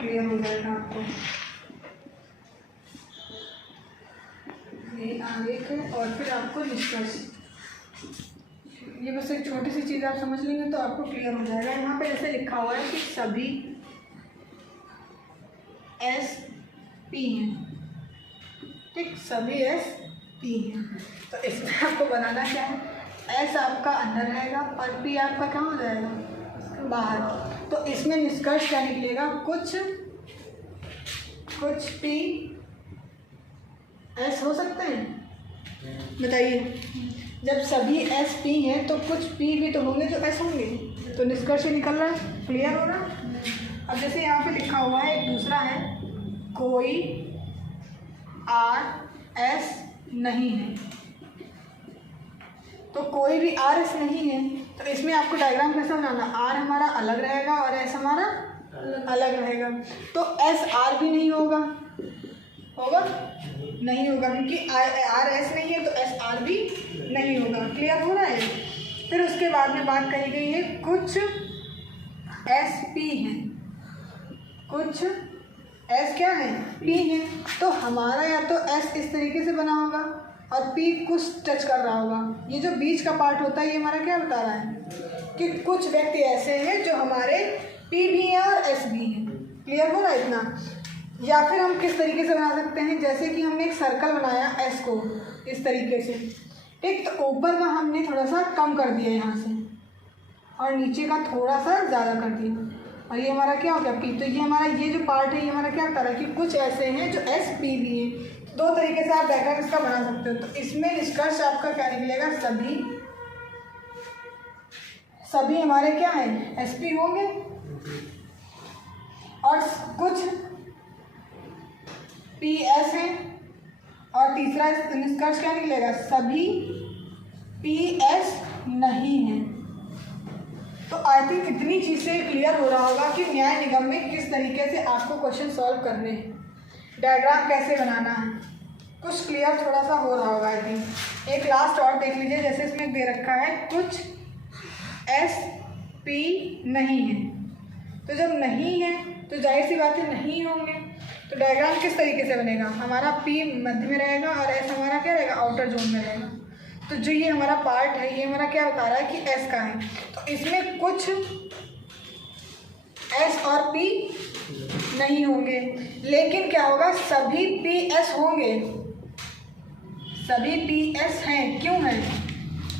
Clear हो जाएगा आपको। ये आरेख है और फिर आपको निष्कर्ष, ये बस एक छोटी सी चीज़ आप समझ लेंगे तो आपको क्लियर हो जाएगा। यहाँ पे जैसे लिखा हुआ है कि सभी एस पी हैं, ठीक, सभी एस पी हैं। तो इसमें आपको बनाना क्या है, एस आपका अंदर रहेगा और पी आपका क्या हो जाएगा, बाहर। तो इसमें निष्कर्ष क्या निकलेगा, कुछ पी एस हो सकते हैं, बताइए। जब सभी एस पी हैं तो कुछ पी भी तो होंगे जो एस होंगे, तो निष्कर्ष निकल रहा है, क्लियर हो रहा है। अब जैसे यहाँ पे लिखा हुआ है, एक दूसरा है, कोई आर एस नहीं है, तो कोई भी आर एस नहीं है, तो इसमें आपको डायग्राम कैसा बनाना, आर हमारा अलग रहेगा और एस हमारा अलग रहेगा। तो एस आर भी नहीं होगा, नहीं होगा, क्योंकि आर एस नहीं है तो एस आर भी नहीं होगा। क्लियर हो रहा है। फिर उसके बाद में बात कही गई है, कुछ एस पी हैं, कुछ एस क्या है, पी है। तो हमारा या तो एस इस तरीके से बना होगा और पी कुछ टच कर रहा होगा। ये जो बीच का पार्ट होता है ये हमारा क्या बता रहा है कि कुछ व्यक्ति ऐसे हैं जो हमारे पी भी हैं और एस भी हैं। क्लियर हो रहा है इतना। या फिर हम किस तरीके से बना सकते हैं, जैसे कि हमने एक सर्कल बनाया एस को इस तरीके से, ठीक, तो ऊपर का हमने थोड़ा सा कम कर दिया यहाँ से और नीचे का थोड़ा सा ज़्यादा कर दिया, और ये हमारा क्या हो गया, पी। तो ये हमारा ये जो पार्ट है ये हमारा क्या बता रहा है कि कुछ ऐसे हैं जो एस पी भी हैं। दो तरीके से आप डायग्राम इसका बना सकते हो। तो इसमें निष्कर्ष आपका क्या निकलेगा, सभी हमारे क्या हैं, एस पी होंगे, और कुछ पी एस हैं, और तीसरा निष्कर्ष क्या निकलेगा, सभी पी एस नहीं हैं। तो आई थिंक इतनी चीज़ से क्लियर हो रहा होगा कि न्याय निगम में किस तरीके से आपको क्वेश्चन सॉल्व करने हैं, डायग्राम कैसे बनाना है, कुछ क्लियर थोड़ा सा हो रहा होगा आई थिंक। एक लास्ट और देख लीजिए, जैसे इसमें दे रखा है कुछ एस पी नहीं है, तो जब नहीं है तो जाहिर सी बात है नहीं होंगे। तो डायग्राम किस तरीके से बनेगा, हमारा पी मध्य में रहेगा और एस हमारा क्या रहेगा, आउटर जोन में रहेगा। तो जो ये हमारा पार्ट है ये हमारा क्या बता रहा है कि एस का है, तो इसमें कुछ एस और पी नहीं होंगे, लेकिन क्या होगा, सभी पी एस होंगे, सभी पी एस हैं। क्यों है,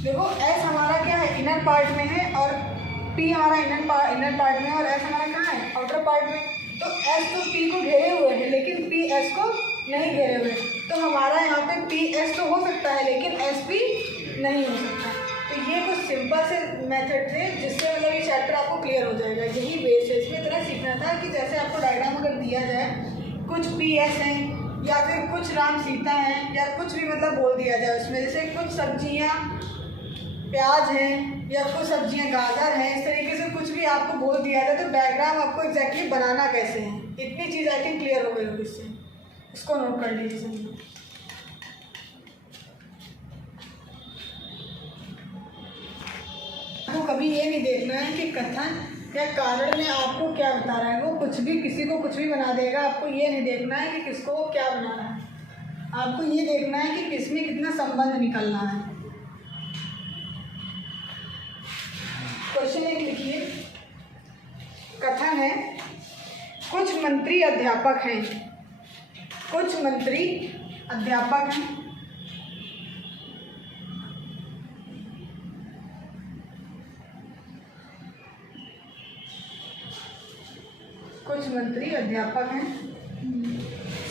देखो एस हमारा क्या है, इनर पार्ट में है, और पी हमारा इनर पार्ट में है, और एस हमारा कहाँ है, आउटर पार्ट में। तो एस तो पी को घेरे हुए हैं लेकिन पी एस को नहीं घेरे हुए, तो हमारा यहाँ पे पी एस तो हो सकता है लेकिन एस पी नहीं हो सकता। तो ये कुछ सिंपल से मेथड थे जिससे मतलब ये चैप्टर आपको क्लियर हो जाएगा। यही बेस है, इसमें इतना सीखना था कि जैसे आपको डायग्राम अगर दिया जाए, कुछ पी एस हैं या फिर कुछ राम सीता हैं या कुछ भी मतलब बोल दिया जाए उसमें, जैसे कुछ सब्जियाँ प्याज हैं या कुछ सब्जियां गाजर हैं, इस तरीके से कुछ भी आपको बोल दिया जाए तो डायग्राम आपको एग्जैक्टली बनाना कैसे है, इतनी चीज़ आई थिंक क्लियर हो गई होगी इससे। इसको नोट कर लीजिए समझो। आपको कभी ये नहीं देखना है कि कथन या कारण में आपको क्या बता रहा है, वो कुछ भी किसी को कुछ भी बना देगा। आपको ये नहीं देखना है कि किसको वो क्या बना रहा है, आपको ये देखना है कि किसमें कितना संबंध निकलना है। क्वेश्चन एक लिखिए, कथन है कुछ मंत्री अध्यापक हैं, कुछ मंत्री अध्यापक हैं, कुछ मंत्री अध्यापक हैं,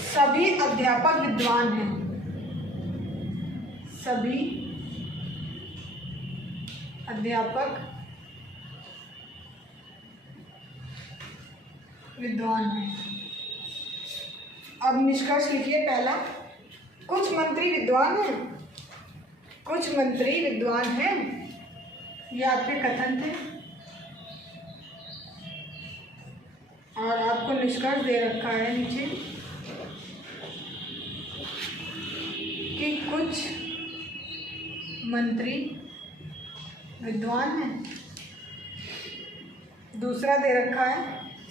सभी अध्यापक विद्वान हैं, सभी अध्यापक विद्वान हैं। अब निष्कर्ष लिखिए पहला, कुछ मंत्री विद्वान हैं, कुछ मंत्री विद्वान हैं, ये आपके कथन थे और आपको निष्कर्ष दे रखा है नीचे कि कुछ मंत्री विद्वान हैं। दूसरा दे रखा है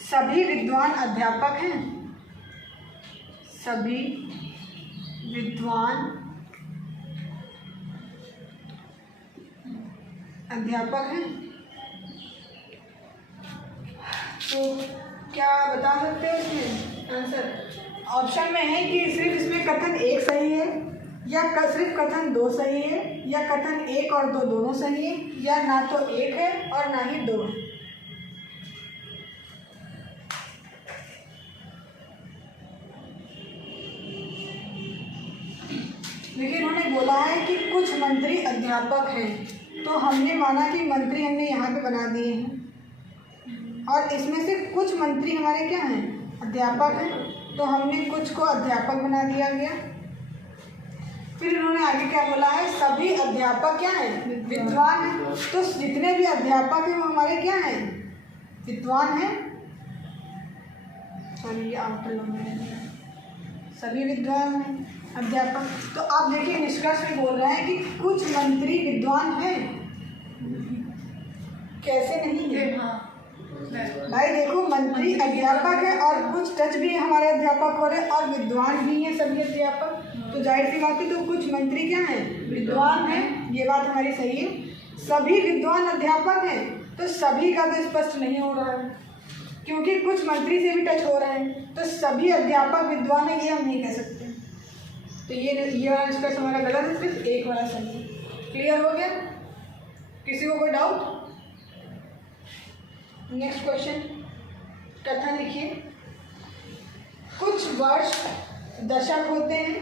सभी विद्वान अध्यापक हैं, सभी विद्वान अध्यापक हैं। तो क्या बता सकते हो इसमें आंसर? ऑप्शन में है कि सिर्फ इसमें कथन एक सही है, या सिर्फ कथन दो सही है, या कथन एक और दो दोनों सही है, या ना तो एक है और ना ही दो है। देखिए इन्होंने बोला है कि कुछ मंत्री अध्यापक हैं, तो हमने माना कि मंत्री हमने यहाँ पे बना दिए हैं, और इसमें से कुछ मंत्री हमारे क्या हैं? अध्यापक हैं, तो हमने कुछ को अध्यापक बना दिया गया। फिर इन्होंने आगे क्या बोला है? सभी अध्यापक क्या हैं? विद्वान हैं। तो जितने भी अध्यापक हैं वो हमारे क्या हैं? विद्वान हैं। सॉरी सभी विद्वान हैं अध्यापक। तो आप देखिए निष्कर्ष में बोल रहे हैं कि कुछ मंत्री विद्वान हैं। कैसे नहीं है? भाई देखो मंत्री अध्यापक है और कुछ टच भी हमारे अध्यापक हो रहे हैं और विद्वान भी हैं सभी अध्यापक, तो जाहिर सी बात है तो कुछ मंत्री क्या हैं? विद्वान हैं। ये बात हमारी सही है। सभी विद्वान अध्यापक हैं, तो सभी का तो स्पष्ट नहीं हो रहा है क्योंकि कुछ मंत्री से भी टच हो रहे हैं, तो सभी अध्यापक विद्वान है ये हम नहीं कह सकते। तो ये वाला निष्कर्ष हमारा गलत है, सिर्फ एक वाला सही है। क्लियर हो गया? किसी को कोई डाउट? नेक्स्ट क्वेश्चन, कथन लिखिए। कुछ वर्ष दशक होते हैं।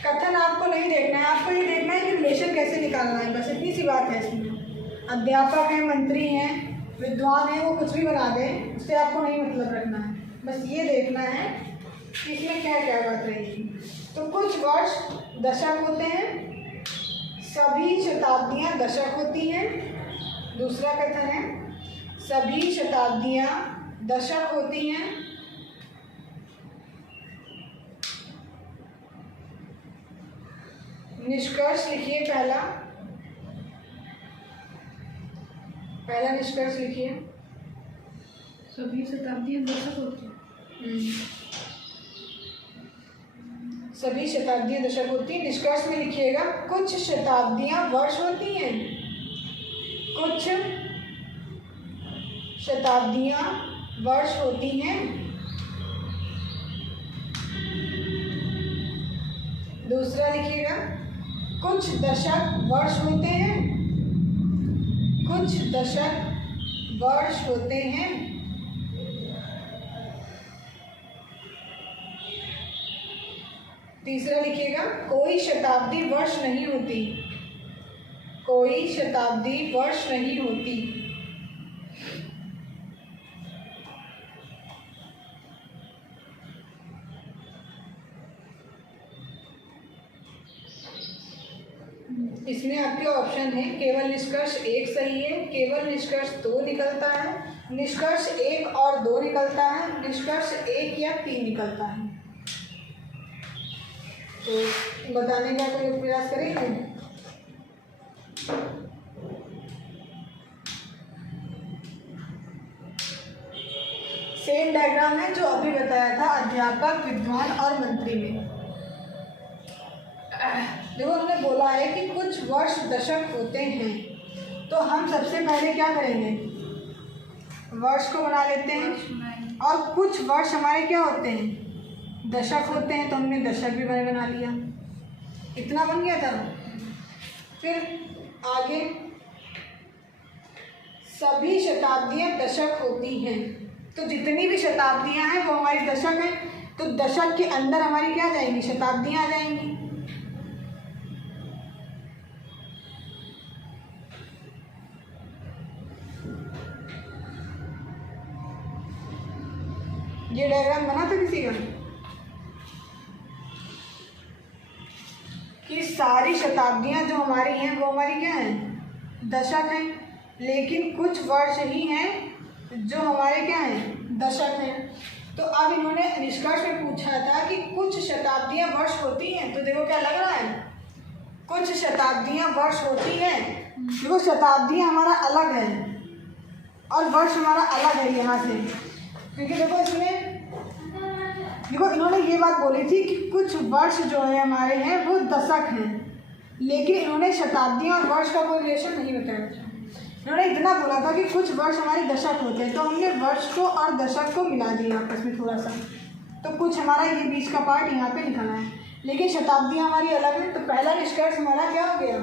कथन आपको नहीं देखना है, आपको ये देखना है कि रिलेशन कैसे निकालना है, बस इतनी सी बात है इसमें। अध्यापक हैं, मंत्री हैं, विद्वान हैं, वो कुछ भी बना दें, उससे आपको नहीं मतलब रखना है, बस ये देखना है कि इसमें क्या क्या बात रहेगी। तो कुछ वर्ष दशक होते हैं, सभी शताब्दियाँ दशक होती हैं। दूसरा कथन है सभी शताब्दियाँ दशक होती हैं। निष्कर्ष लिखिए। पहला निष्कर्ष लिखिए। सभी शताब्दियाँ दशक होती हैं। सभी शताब्दियाँ दशक होती हैं। निष्कर्ष में लिखिएगा कुछ शताब्दियाँ वर्ष होती हैं। कुछ शताब्दियाँ वर्ष होती हैं। दूसरा लिखिएगा कुछ दशक वर्ष होते हैं। कुछ दशक वर्ष होते हैं। तीसरा लिखिएगा कोई शताब्दी वर्ष नहीं होती। कोई शताब्दी वर्ष नहीं होती। इसमें आपके ऑप्शन है केवल निष्कर्ष एक सही है, केवल निष्कर्ष 2 निकलता है, निष्कर्ष 1 और 2 निकलता है, निष्कर्ष 1 या 3 निकलता है। तो बताने का कोई प्रयास करेंगे? सेम डायग्राम है जो अभी बताया था अध्यापक, विद्वान और मंत्री में। देखो हमने बोला है कि कुछ वर्ष दशक होते हैं, तो हम सबसे पहले क्या करेंगे? वर्ष को बना लेते हैं, और कुछ वर्ष हमारे क्या होते हैं? दशक होते हैं, तो हमने दशक भी बना लिया। इतना बन गया था। फिर आगे सभी शताब्दियाँ दशक होती हैं, तो जितनी भी शताब्दियाँ हैं वो हमारी दशक हैं, तो दशक के अंदर हमारी क्या आ जाएंगी? शताब्दियाँ आ जाएंगी। ये डायग्राम बना था किसी का कि सारी शताब्दियां जो हमारी हैं वो हमारी क्या हैं? दशक हैं, लेकिन कुछ वर्ष ही हैं जो हमारे क्या हैं? दशक हैं। तो अब इन्होंने निष्कर्ष में पूछा था कि कुछ शताब्दियां वर्ष होती हैं, तो देखो क्या लग रहा है? कुछ शताब्दियां वर्ष होती हैं। देखो शताब्दियां हमारा अलग है और वर्ष हमारा अलग है यहाँ से, क्योंकि देखो इसमें देखो इन्होंने ये बात बोली थी कि कुछ वर्ष जो है हमारे हैं वो दशक हैं, लेकिन इन्होंने शताब्दियाँ और वर्ष का कोई रिलेशन नहीं बताया। इन्होंने इतना बोला था कि कुछ वर्ष हमारे दशक होते हैं, तो हमने वर्ष को और दशक को मिला दिया आपस में थोड़ा सा, तो कुछ हमारा ये बीच का पार्ट यहाँ पे निकला है, लेकिन शताब्दियाँ हमारी अलग हैं। तो पहला निष्कर्ष हमारा क्या हो गया,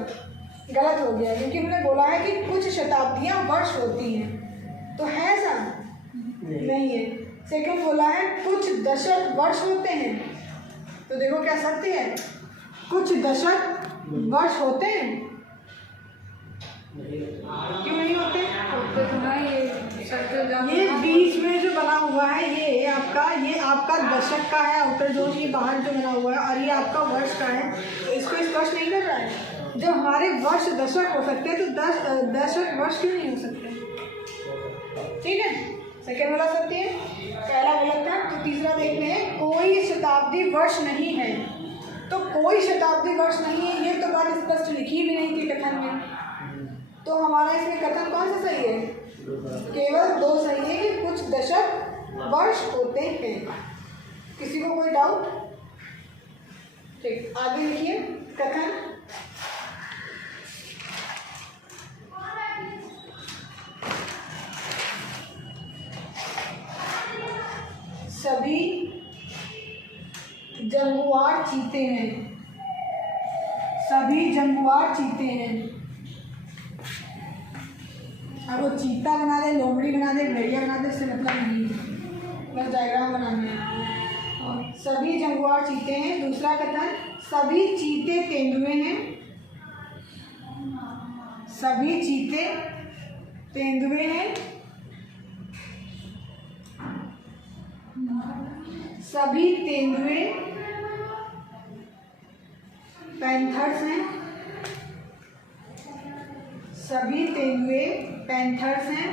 गलत हो गया, क्योंकि उन्होंने बोला है कि कुछ शताब्दियाँ वर्ष होती हैं, तो है ऐसा नहीं है। सेकंड बोला है कुछ दशक वर्ष होते हैं, तो देखो क्या सत्य है, कुछ दशक वर्ष होते हैं, क्यों नहीं होते? ये बीच में जो बना हुआ है ये आपका दशक का है, आउटर जोन ये बाहर जो बना हुआ है, और ये आपका वर्ष का है, तो इसको स्पष्ट नहीं कर रहा है। जब हमारे वर्ष दशक हो सकते हैं तो दशक वर्ष क्यों नहीं हो सकते? ठीक है, सेकेंड वाला सत्य है, पहला गलत था। तो तीसरा देखते हैं, कोई शताब्दी वर्ष नहीं है। तो कोई शताब्दी वर्ष नहीं है, ये तो बात स्पष्ट लिखी भी नहीं थी कथन में, तो हमारा इसमें कथन कौन सा सही है? केवल दो सही है कि कुछ दशक वर्ष होते हैं। किसी को कोई डाउट? ठीक, आगे लिखिए कथन। सभी जंगुआर चीते हैं, सभी जंगुआर चीते हैं। अब वो चीता बना दे, लोमड़ी बना दे, भेड़िया बना दे, इससे मतलब नहीं है, बस डायग्राम बनाने हैं। और सभी जंगुआर चीते हैं। दूसरा कथन, सभी चीते तेंदुए हैं, सभी चीते तेंदुए हैं, सभी तेंदुए पैंथर्स हैं, सभी तेंदुए पैंथर्स हैं।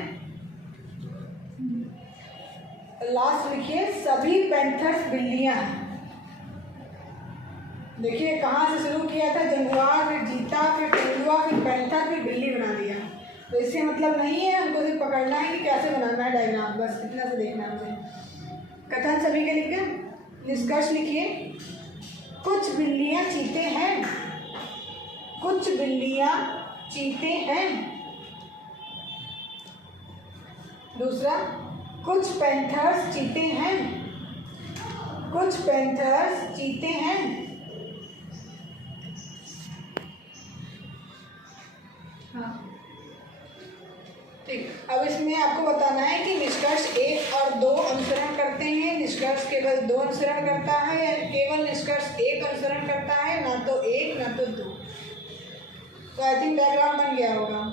लास्ट लिखिए, सभी पैंथर्स बिल्लियां हैं। देखिए कहाँ से शुरू किया था, जंगुआर, फिर चीता, फिर तेंदुआ, फिर पैंथर, फिर बिल्ली बना दिया। तो इससे मतलब नहीं है, हमको सिर्फ पकड़ना है कि कैसे बनाना है डायग्राम, बस इतना से देखना है मुझे। कथन सभी के लिख गए। निष्कर्ष लिखिए, कुछ बिल्लियां चीते हैं, कुछ बिल्लियां चीते हैं। दूसरा, कुछ पैंथर्स चीते हैं, कुछ पैंथर्स चीते हैं। हाँ ठीक, अब इसमें आपको बताना है कि निष्कर्ष 1 और 2 अनुसरण करते हैं, निष्कर्ष केवल 2 अनुसरण करता है, या केवल निष्कर्ष 1 अनुसरण करता है, ना तो 1 ना तो 2। तो आई थिंक डायग्राम बन गया होगा।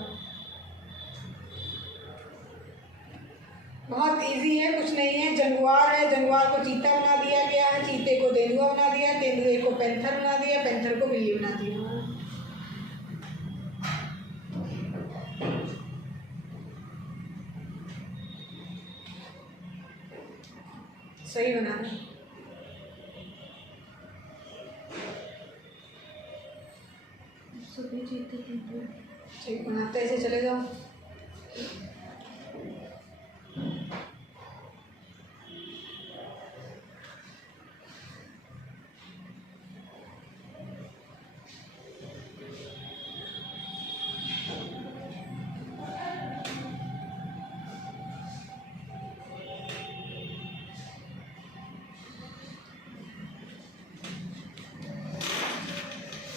बहुत इजी है, कुछ नहीं है। जंगुआर है, जंगुआर को चीता बना दिया गया है, चीते को तेंदुआ बना दिया, तेंदुए को पैंथर बना दिया, पैंथर को बिल्ली बना दिया। सही बना है। सभी चीते तेंदुए। ठीक, बनाते ऐसे चले जाओ।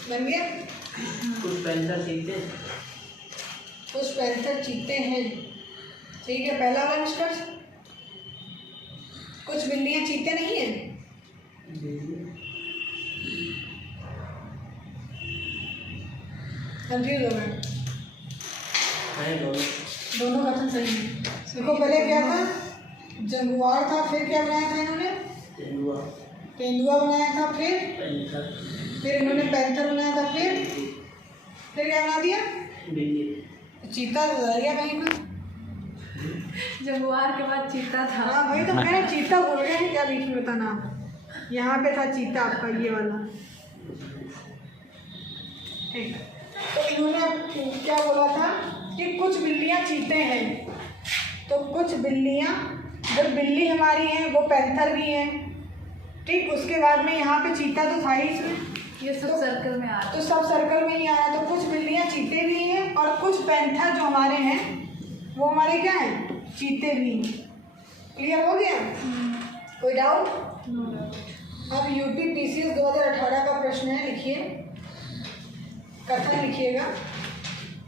बन गया। कुछ पैंथर चीते, कुछ पैंथर चीते हैं। ठीक है, पहला वाला निष्कर्ष, कुछ बिल्लियां चीते नहीं है। कंफ्यूज हो गए, दोनों कथन सही है। देखो पहले क्या था, जंगुआर था, फिर क्या बनाया था इन्होंने? तेंदुआ बनाया था, फिर इन्होंने पैंथर बनाया था, फिर क्या बना दिया? चीता रह गया कहीं पर। जंगुआर के बाद चीता था। हाँ भाई, तो मैंने चीता बोल गया है क्या बीच में बताना। यहाँ पे था चीता आपका ये वाला। ठीक, तो इन्होंने क्या बोला था कि कुछ बिल्लियाँ चीते हैं, तो कुछ बिल्लियाँ जो बिल्ली हमारी है वो पैंथर भी है, ठीक। उसके बाद में यहाँ पे चीता तो था ही इसमें, ये सब सर्कल में आ रहा तो सब सर्कल में ही आया। तो कुछ बिल्लियाँ चीते भी हैं और कुछ पैंथर जो हमारे हैं वो हमारे क्या हैं, चीते भी हैं। क्लियर हो गया? कोई डाउट? अब यूपी पीसीएस 2018 का प्रश्न है, लिखिए, कथन लिखिएगा।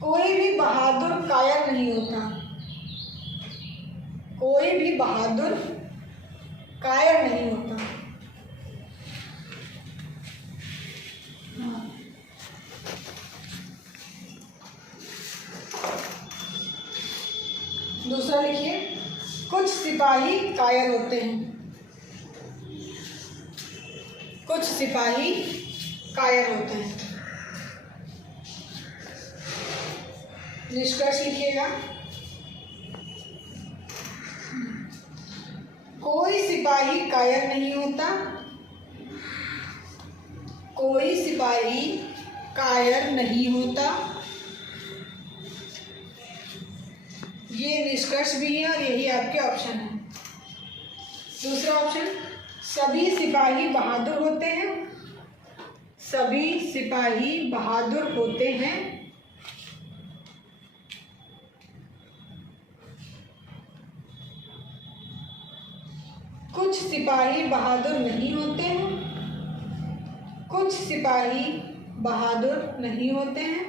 कोई भी बहादुर कायर नहीं होता। कोई भी बहादुर कायर नहीं होता। दूसरा लिखिए, कुछ सिपाही कायर होते हैं। कुछ सिपाही कायर होते हैं। निष्कर्ष लिखिएगा। कोई सिपाही कायर नहीं होता। कोई सिपाही कायर नहीं होता। ये निष्कर्ष भी है और यही आपके ऑप्शन है। दूसरा ऑप्शन, सभी सिपाही बहादुर होते हैं। सभी सिपाही बहादुर होते हैं। कुछ सिपाही बहादुर नहीं होते हैं। कुछ सिपाही बहादुर नहीं होते हैं।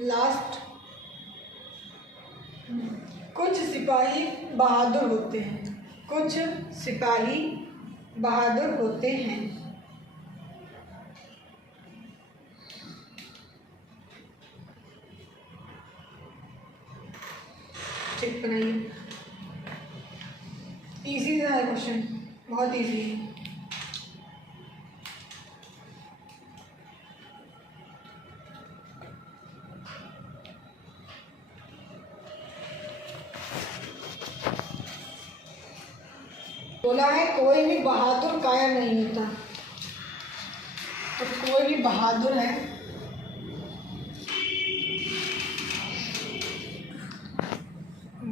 लास्ट, कुछ सिपाही बहादुर होते हैं। कुछ सिपाही बहादुर होते हैं। ठीक बनाइए। इजी था क्वेश्चन, बहुत इजी है। बोला है कोई भी बहादुर कायर नहीं होता। तो कोई भी बहादुर है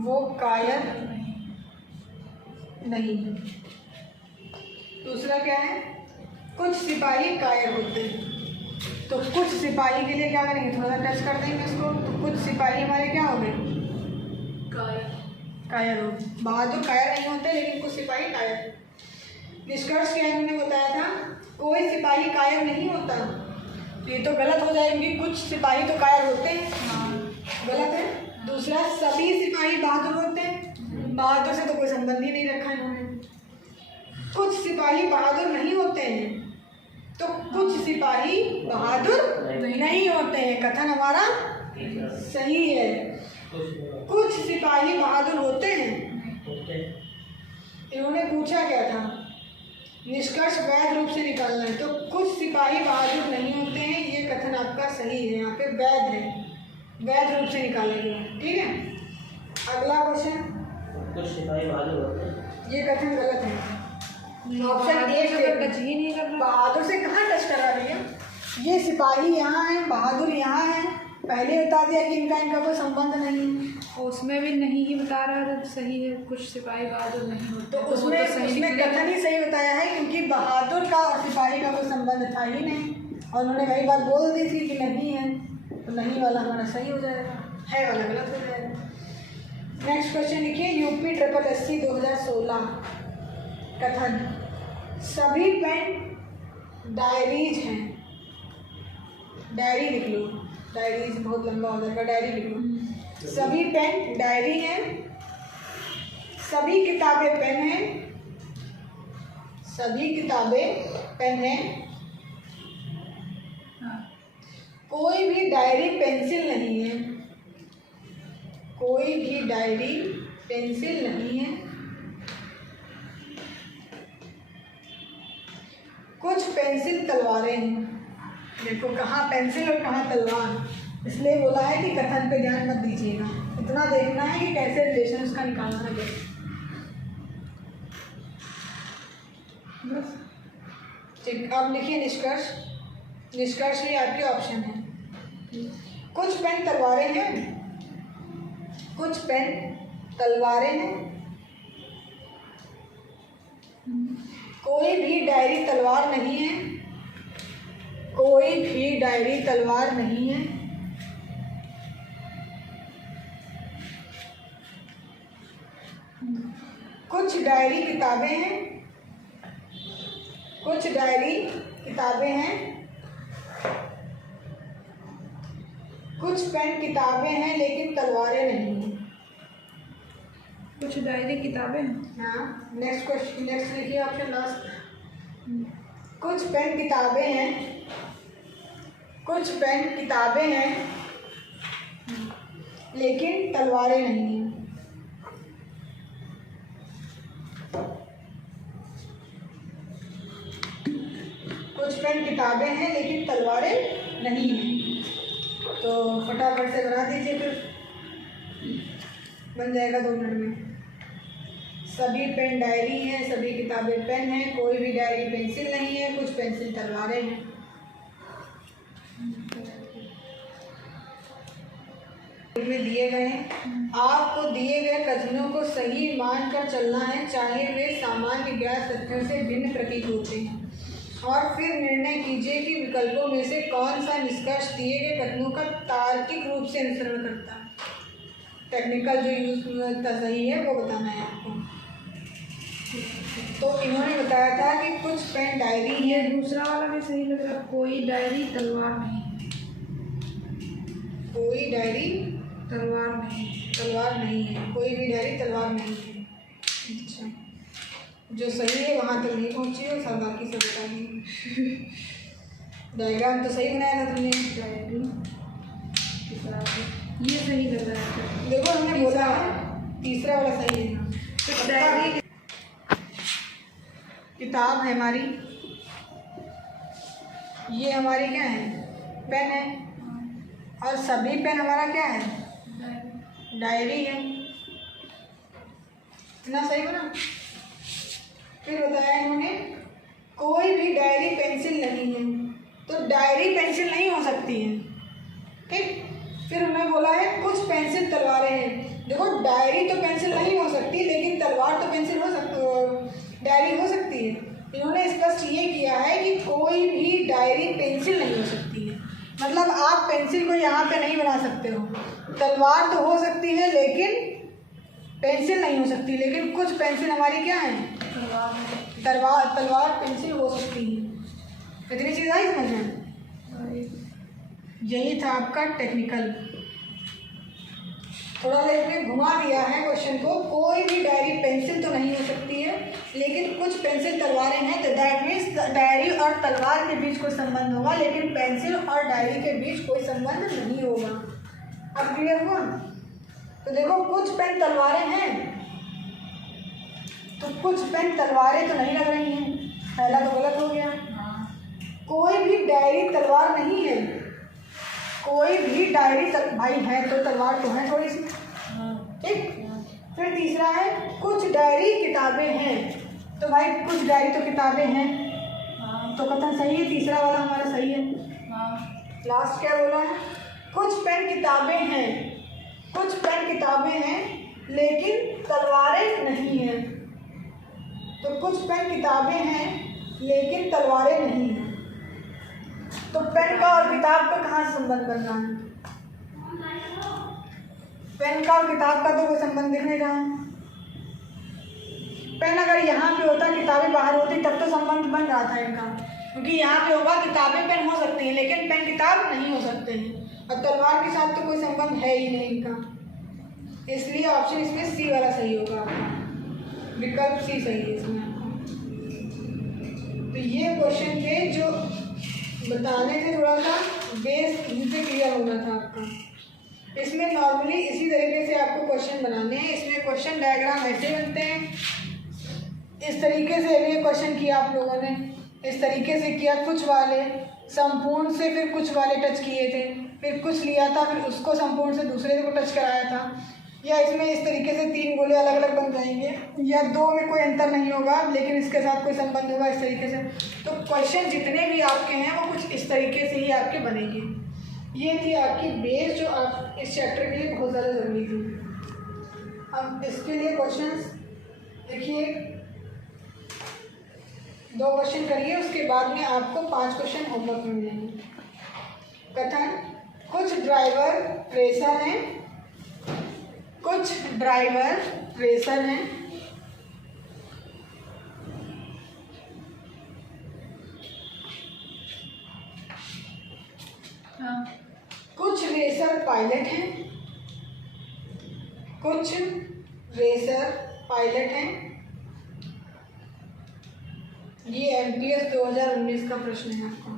वो कायर नहीं। दूसरा क्या है, कुछ सिपाही कायर होते हैं। तो कुछ सिपाही के लिए क्या करेंगे, थोड़ा सा टच कर देंगे इसको। तो कुछ सिपाही हमारे क्या हो गए, कायर हो। बहादुर कायर नहीं होते लेकिन कुछ सिपाही कायर। निष्कर्ष क्या इन्होंने बताया था, कोई सिपाही कायर नहीं होता। तो ये तो गलत हो जाएंगे, कुछ सिपाही तो कायर होते हैं, गलत है। दूसरा, सभी सिपाही बहादुर होते हैं। बहादुर से तो कोई संबंध ही नहीं रखा इन्होंने। कुछ सिपाही बहादुर नहीं होते हैं। तो कुछ सिपाही बहादुर नहीं होते हैं। कथन हमारा सही है। कुछ सिपाही बहादुर होते हैं। इन्होंने पूछा क्या था, निष्कर्ष वैध रूप से निकालना है। तो कुछ सिपाही बहादुर नहीं होते हैं, ये कथन आपका सही है। यहाँ पे वैध है, वैध रूप से निकालेंगे, ठीक है। अगला क्वेश्चन, कुछ सिपाही बहादुर होते हैं, ये कथन गलत है। ऑप्शन ए टच ही नहीं कर रहा। बहादुर से कहाँ टच कर रहा भैया, ये सिपाही यहाँ है, बहादुर यहाँ है। पहले बता दिया कि इनका कोई संबंध नहीं है। उसमें भी नहीं ही बता रहा था, सही है, कुछ सिपाही बहादुर नहीं होते। तो उसमें कथन ही सही बताया है, क्योंकि बहादुर का और सिपाही का कोई संबंध था ही नहीं। और उन्होंने वही बात बोल दी थी कि नहीं है, तो नहीं वाला हमारा सही हो जाएगा, है वाला गलत हो जाएगा। नेक्स्ट क्वेश्चन लिखिए, यूपी SSSC 2016 कथन, सभी पेन डायरीज हैं। डायरी लिख लो, डायरीज बहुत लंबा हो जाएगा, डायरी लिख लो। सभी पेन डायरी हैं। सभी किताबें पेन हैं। सभी किताबें पेन हैं। कोई भी डायरी पेंसिल नहीं है। कोई भी डायरी पेंसिल नहीं है। कुछ पेंसिल तलवारें हैं। देखो कहाँ पेंसिल और कहाँ तलवार, इसलिए बोला है कि कथन पे ध्यान मत दीजिएगा, इतना देखना है कि कैसे रिलेशन उसका निकालना है बस। ठीक, अब लिखिए निष्कर्ष। निष्कर्ष भी आपके ऑप्शन है। कुछ पेन तलवारें हैं। कुछ पेन तलवारें हैं, कोई भी डायरी तलवार नहीं है, कोई भी डायरी तलवार नहीं है, कुछ डायरी किताबें हैं, कुछ डायरी किताबें हैं, कुछ पेन किताबें हैं लेकिन तलवारें नहीं हैं। कुछ डायरी किताबें हैं। हाँ, नेक्स्ट क्वेश्चन, नेक्स्ट लिखिए ऑप्शन लास्ट। कुछ पेन किताबें हैं, कुछ पेन किताबें हैं लेकिन तलवारें नहीं हैं। कुछ पेन किताबें हैं लेकिन तलवारें नहीं हैं। तो फटाफट से बना दीजिए, फिर बन जाएगा 2 मिनट में। सभी पेन डायरी हैं, सभी किताबें पेन हैं, कोई भी डायरी पेंसिल नहीं है, कुछ पेंसिल तलवारें हैं। में दिए गए हैं, आपको दिए गए कथनों को सही मानकर चलना है, चाहे वे सामान्य ज्ञात तथ्यों से भिन्न प्रतीत होते हैं, और फिर निर्णय कीजिए कि विकल्पों में से कौन सा निष्कर्ष दिए गए कथनों का तार्किक रूप से अनुसरण करता है। टेक्निकल जो यूज सही है वो बताना है आपको। तो इन्होंने बताया था कि कुछ पेन डायरी ये है, दूसरा वाला भी सही लग रहा है, कोई डायरी तलवार नहीं, कोई डायरी तलवार नहीं। तलवार नहीं है, कोई भी डायरी तलवार नहीं है। अच्छा, जो सही है वहाँ तक नहीं पहुँची हो, सब बाकी सब बता दी। डायग्राम तो सही बनाया था तुमने। डायरी किताब ये सही लग रहा है। देखो हमने बोला है तीसरा वाला सही है। कुछ डायरी किताब है हमारी, ये हमारी क्या है, पेन है, और सभी पेन हमारा क्या है, डायरी है। इतना सही बना। फिर बताया इन्होंने कोई भी डायरी पेंसिल नहीं है, तो डायरी पेंसिल नहीं हो सकती है, ठीक। फिर उन्होंने बोला है कुछ पेंसिल तलवारें हैं। देखो डायरी तो पेंसिल नहीं हो सकती, लेकिन तलवार तो पेंसिल हो सकती, डायरी हो सकती है। इन्होंने स्पष्ट ये किया है कि कोई भी डायरी पेंसिल नहीं हो सकती है, मतलब आप पेंसिल को यहाँ पे नहीं बना सकते हो। तलवार तो हो सकती है लेकिन पेंसिल नहीं हो सकती, लेकिन कुछ पेंसिल हमारी क्या है, तलवार पेंसिल हो सकती है। इतनी चीज़ आई समझ में। यही था आपका टेक्निकल। थोड़ा सा इसमें घुमा दिया है क्वेश्चन को। कोई भी डायरी पेंसिल तो नहीं हो सकती है, लेकिन कुछ पेंसिल तलवारें हैं, तो दैट मीन्स डायरी और तलवार के बीच कोई संबंध होगा, लेकिन पेंसिल और डायरी के बीच कोई संबंध नहीं होगा। अब क्लियर हुआ। तो देखो कुछ पेन तलवारें हैं, तो कुछ पेन तलवारें तो नहीं लग रही हैं, पहला तो गलत हो गया। कोई भी डायरी तलवार नहीं है, कोई भी डायरी भाई है तो तलवार तो है थोड़ी सी, ठीक। फिर तीसरा है कुछ डायरी किताबें हैं, तो भाई कुछ डायरी तो किताबें हैं, तो कथन सही है, तीसरा वाला हमारा सही है। लास्ट क्या बोला है, कुछ पेन किताबें हैं, कुछ पेन किताबें हैं लेकिन तलवारें नहीं हैं, तो कुछ पेन किताबें हैं लेकिन तलवारें नहीं हैं। तो पेन का और किताब का कहाँ से संबंध बनना है, पेन का और किताब का तो कोई संबंध दिख नहीं रहा है। पेन अगर यहाँ पे होता, किताबें बाहर होती, तब तो संबंध बन रहा था इनका, क्योंकि यहाँ पे होगा किताबें पेन हो सकती हैं लेकिन पेन किताब नहीं हो सकते हैं, और तलवार के साथ तो कोई संबंध है ही नहीं इनका। इसलिए ऑप्शन इसमें सी वाला सही होगा आपका, विकल्प सी सही है इसमें आपका। तो ये क्वेश्चन थे जो बताने थे, थोड़ा सा बेस इनसे क्लियर होना था आपका। इसमें नॉर्मली इसी तरीके से आपको क्वेश्चन बनाने हैं। इसमें क्वेश्चन डायग्राम ऐसे बनते हैं, इस तरीके से ये क्वेश्चन किया आप लोगों ने, इस तरीके से किया, कुछ वाले संपूर्ण से फिर कुछ वाले टच किए थे, फिर कुछ लिया था, फिर उसको संपूर्ण से दूसरे को टच कराया था, या इसमें इस तरीके से 3 गोले अलग अलग बन जाएंगे, या 2 में कोई अंतर नहीं होगा लेकिन इसके साथ कोई संबंध होगा इस तरीके से। तो क्वेश्चन जितने भी आपके हैं वो कुछ इस तरीके से ही आपके बनेंगे। ये थी आपकी बेस जो आप इस चैप्टर के लिए बहुत ज़्यादा ज़रूरी थी। अब इसके लिए क्वेश्चंस देखिए, 2 क्वेश्चन करिए, उसके बाद में आपको 5 क्वेश्चन होमवर्क में मिलेंगे। कथन, कुछ ड्राइवर रेसर हैं, कुछ ड्राइवर रेसर हैं, हाँ। कुछ रेसर पायलट हैं, कुछ रेसर पायलट हैं। ये एमपीएस 2019 का प्रश्न है आपको।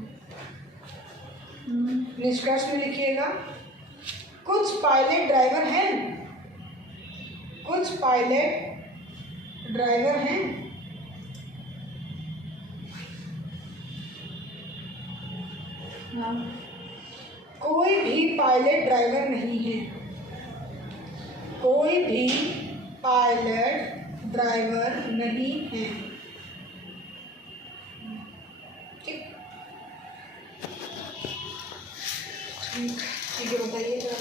निष्कर्ष में लिखिएगा, कुछ पायलट ड्राइवर हैं, कुछ पायलट ड्राइवर हैं, हाँ। कोई भी पायलट ड्राइवर नहीं है, कोई भी पायलट ड्राइवर नहीं है। ठीक ठीक है, बताइए जरा।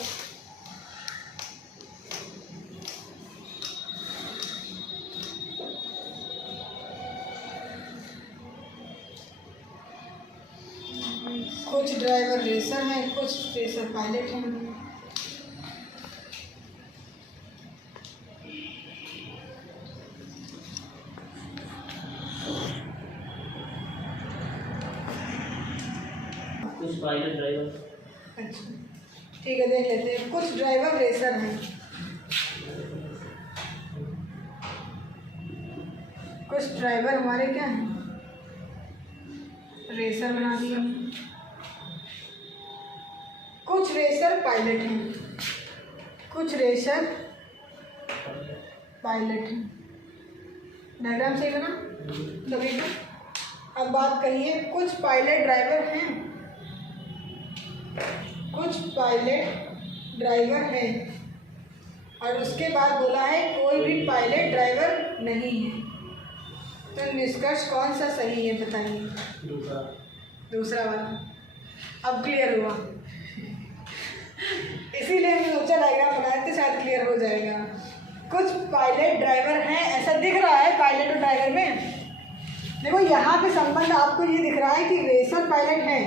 कुछ ड्राइवर रेसर हैं, कुछ रेसर पायलट हैं। कुछ पायलट ड्राइवर। अच्छा ठीक है, देख लेते हैं। कुछ ड्राइवर रेसर हैं, कुछ ड्राइवर हमारे क्या हैं, रेसर बना दिया। कुछ रेसर पायलट हैं, कुछ रेसर पायलट हैं। डायग्राम सही बना सभी का। अब बात करिए, कुछ पायलट ड्राइवर हैं, कुछ पायलट ड्राइवर हैं, और उसके बाद बोला है कोई भी पायलट ड्राइवर नहीं है। तो निष्कर्ष कौन सा सही है बताइए? दूसरा वाला। अब क्लियर हुआ, इसीलिए हम सोचा डायग्राम बनाए थे, शायद क्लियर हो जाएगा। कुछ पायलट ड्राइवर हैं, ऐसा दिख रहा है पायलट और ड्राइवर में। देखो यहाँ पे संबंध आपको ये दिख रहा है कि रेसर पायलट है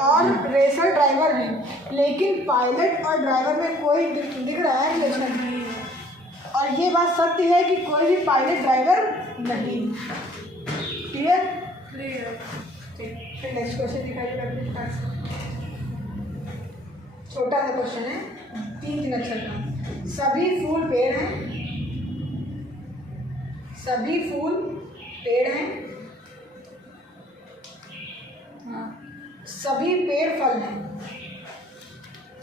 और रेसर ड्राइवर है, लेकिन पायलट और ड्राइवर में कोई दिख रहा है रिलेशन नहीं है। और ये बात सत्य है कि कोई भी पायलट ड्राइवर नहीं। क्लियर? क्लियर। ठीक, फिर नेक्स्ट क्वेश्चन दिखाइए। छोटा सा क्वेश्चन है, 3 अक्षर का। सभी फूल पेड़ हैं, सभी फूल पेड़ हैं, सभी पेड़ फल हैं।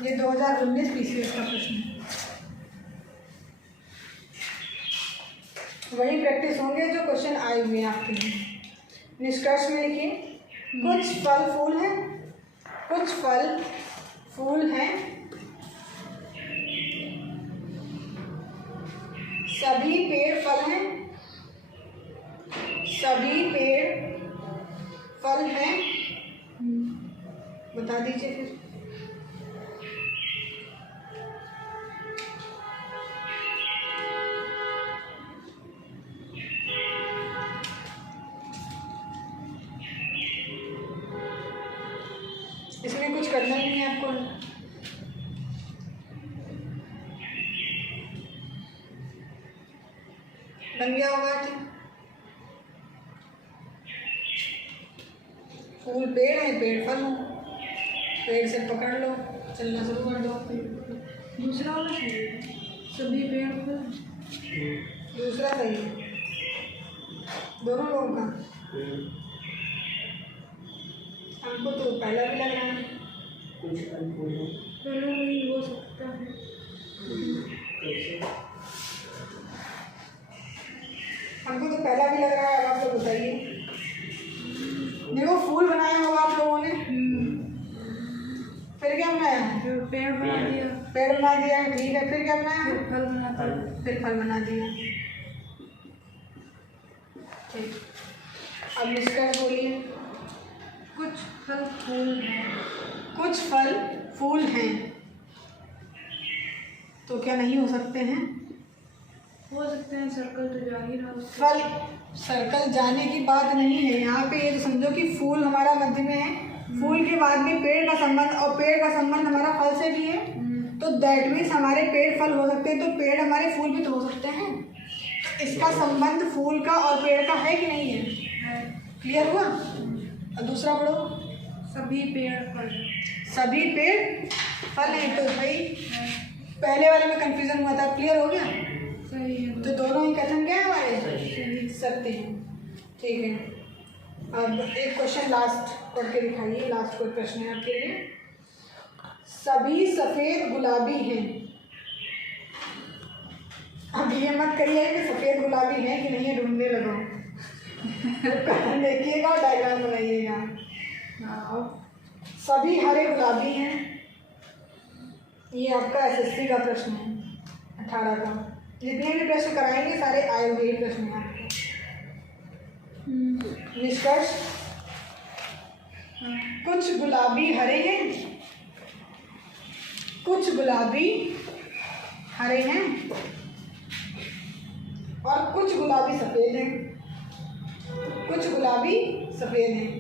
ये 2019 पीसीएस का प्रश्न है। वही प्रैक्टिस होंगे जो क्वेश्चन आए हुए हैं आपके लिए। निष्कर्ष में लिखिए, कुछ फल फूल हैं, कुछ फल फूल हैं, सभी पेड़ फल हैं, सभी पेड़ फल हैं। बता दीजिए फिर। इसमें कुछ करना ही नहीं है आपको। बन गया होगा ठीक। फूल पेड़ है, पेड़ फल हो, पेड़ से पकड़ लो, चलना शुरू कर दो। दूसरा वाला सही है, सभी पेड़ फल। दूसरा सही है, दोनों लोगों का। हमको तो पहला भी लग रहा है। कुछ फल फूल हैं। दोनों ही हो सकता है। कैसे? हमको तो पहला भी लग रहा है, अब आप लोग बताइए। देखो फूल बनाया होगा आप लोगों ने, फिर क्या बनाया? पेड़ बना दिया। पेड़ बना दिया है, ठीक है। फिर क्या बनाया? फिर फल बना दिया। फिर फल बना दिया। ठीक, अब निष्कर्ष बोलिए। कुछ फल फूल हैं। कुछ फल फूल हैं, तो क्या नहीं हो सकते हैं? सकते हैं, सर्कल तो जा ही रहा है। फल, सर्कल जाने की बात नहीं है यहाँ पे। ये तो समझो कि फूल हमारा मध्य में है, फूल के बाद में पेड़ का संबंध, और पेड़ का संबंध हमारा फल से भी है, तो दैट मीन्स हमारे पेड़ फल हो सकते हैं, तो पेड़ हमारे फूल भी तो हो सकते हैं। इसका संबंध फूल का और पेड़ का है कि नहीं है? क्लियर हुआ? और दूसरा पढ़ो। सभी पेड़ फल। सभी पेड़ फल हैं, तो भाई पहले वाले में कंफ्यूजन हुआ था, क्लियर हो गया? सही है। तो दोनों ही कथन क्या है हमारे? सही। सत्य हैं। ठीक है, अब एक क्वेश्चन लास्ट पढ़ के दिखाइए। लास्ट कोई प्रश्न है आपके लिए। सभी सफ़ेद गुलाबी हैं। अब ये मत करिए कि सफ़ेद गुलाबी है कि नहीं है, ढूंढने लगो। कथन देखिएगा और डायग्राम बनाइएगा। हाँ, सभी हरे गुलाबी हैं। ये आपका एसएससी का प्रश्न है 18 का। जितने भी प्रश्न कराएंगे सारे आए हुए ही प्रश्न हैं आपके। निष्कर्ष, कुछ गुलाबी हरे हैं, कुछ गुलाबी हरे हैं, और कुछ गुलाबी सफ़ेद हैं। कुछ गुलाबी सफ़ेद हैं।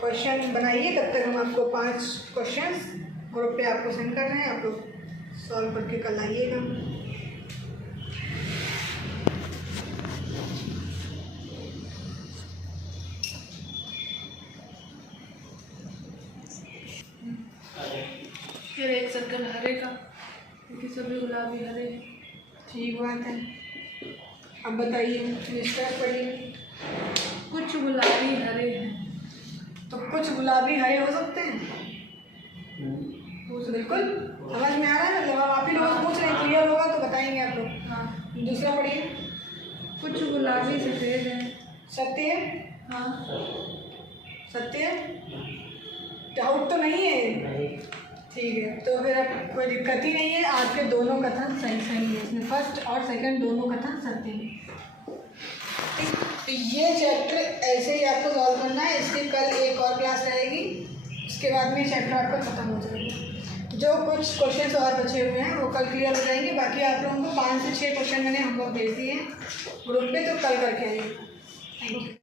क्वेश्चन बनाइए, तब तक हम आपको 5 क्वेश्चंस ग्रुप पे आपको सेंड कर रहे हैं, आप लोग सॉल्व करके कल आइएगा। फिर एक सर्कल हरे का, क्योंकि सभी गुलाबी हरे हैं। ठीक बात है। अब बताइए, निष्कर्ष पढ़िए। कुछ गुलाबी हरे हैं। तो कुछ गुलाबी हरे हो सकते हैं? बिल्कुल समझ में आ रहा है। मतलब आप ही लोग पूछ रहे हैं, क्लियर होगा तो बताएंगे आप लोग। हाँ। दूसरा पढ़िए। कुछ गुलाबी सफ़ेद हैं। सत्य है? हाँ। सत्य है? डाउट तो नहीं है? नहीं। ठीक है, तो फिर अब कोई दिक्कत ही नहीं है। आपके दोनों कथन सही है, इसमें फर्स्ट और सेकंड दोनों कथन सत्य हैं। तो ये चैप्टर ऐसे ही आपको सॉल्व करना है। इसकी कल एक और क्लास रहेगी, उसके बाद में चैप्टर आपका खत्म हो जाएगा। जो कुछ क्वेश्चंस और बचे हुए हैं वो कल क्लियर हो जाएंगे। बाकी आप लोगों को 5 से 6 क्वेश्चन मैंने हम लोग भेज दिए हैं ग्रुप पे, तो कल करके आइए। Thank you.